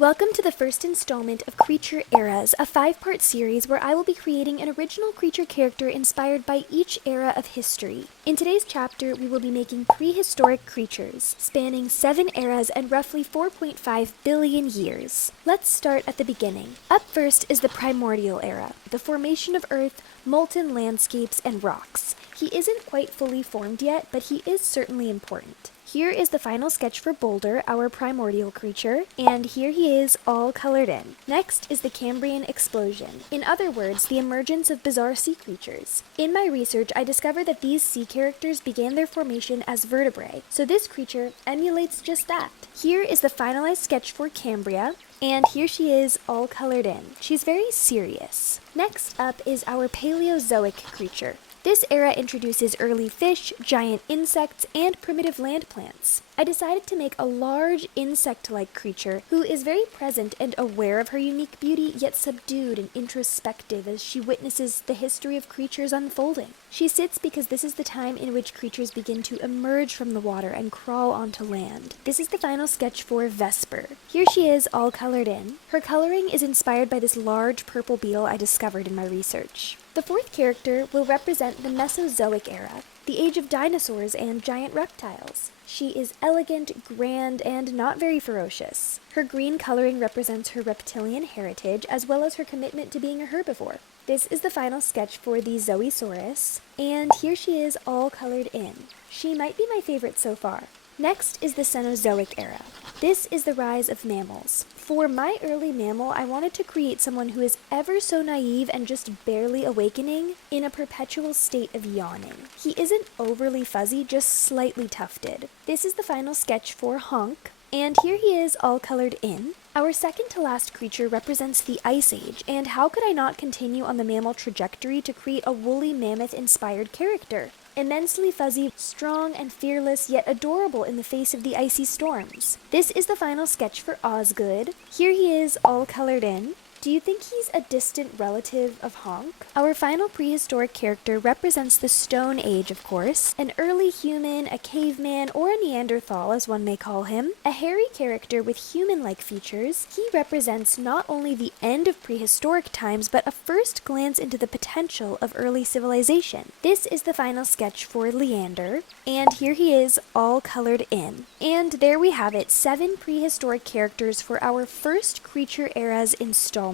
Welcome to the first installment of Creature Eras, a 5-part series where I will be creating an original creature character inspired by each era of history. In today's chapter, we will be making prehistoric creatures, spanning 7 eras and roughly 4.5 billion years. Let's start at the beginning. Up first is the primordial era, the formation of Earth, molten landscapes, and rocks. He isn't quite fully formed yet, but he is certainly important. Here is the final sketch for Boulder, our primordial creature, and here he is all colored in. Next is the Cambrian explosion. In other words, the emergence of bizarre sea creatures. In my research, I discovered that these sea characters began their formation as vertebrae, so this creature emulates just that. Here is the finalized sketch for Cambria, and here she is all colored in. She's very serious. Next up is our paleozoic creature. This era introduces early fish, giant insects, and primitive land plants. I decided to make a large insect-like creature who is very present and aware of her unique beauty, yet subdued and introspective as she witnesses the history of creatures unfolding. She sits because this is the time in which creatures begin to emerge from the water and crawl onto land. This is the final sketch for Vesper. Here she is all colored in. Her coloring is inspired by this large purple beetle I discovered in my research. The fourth character will represent the Mesozoic era, the age of dinosaurs and giant reptiles. She is elegant, grand, and not very ferocious. Her green coloring represents her reptilian heritage as well as her commitment to being a herbivore. This is the final sketch for the Zoe Sophia, and here she is all colored in. She might be my favorite so far. Next is the Cenozoic era. This is the rise of mammals. For my early mammal, I wanted to create someone who is ever so naive and just barely awakening in a perpetual state of yawning. He isn't overly fuzzy, just slightly tufted. This is the final sketch for Honk, and here he is all colored in. Our second to last creature represents the Ice Age, and how could I not continue on the mammal trajectory to create a woolly mammoth-inspired character? Immensely fuzzy, strong and fearless, yet adorable in the face of the icy storms. This is the final sketch for Osgood. Here he is, all colored in. Do you think he's a distant relative of Honk? Our final prehistoric character represents the Stone Age, of course. An early human, a caveman, or a Neanderthal, as one may call him. A hairy character with human-like features. He represents not only the end of prehistoric times, but a first glance into the potential of early civilization. This is the final sketch for Leander, and here he is, all colored in. And there we have it, 7 prehistoric characters for our first Creature Eras installment.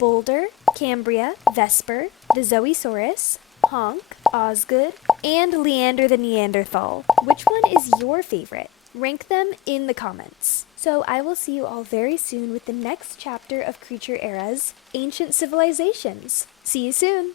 Boulder, Cambria, Vesper, the Zoe Sophia, Honk, Osgood, and Leander the Neanderthal. Which one is your favorite? Rank them in the comments. So I will see you all very soon with the next chapter of Creature Eras, Ancient Civilizations. See you soon!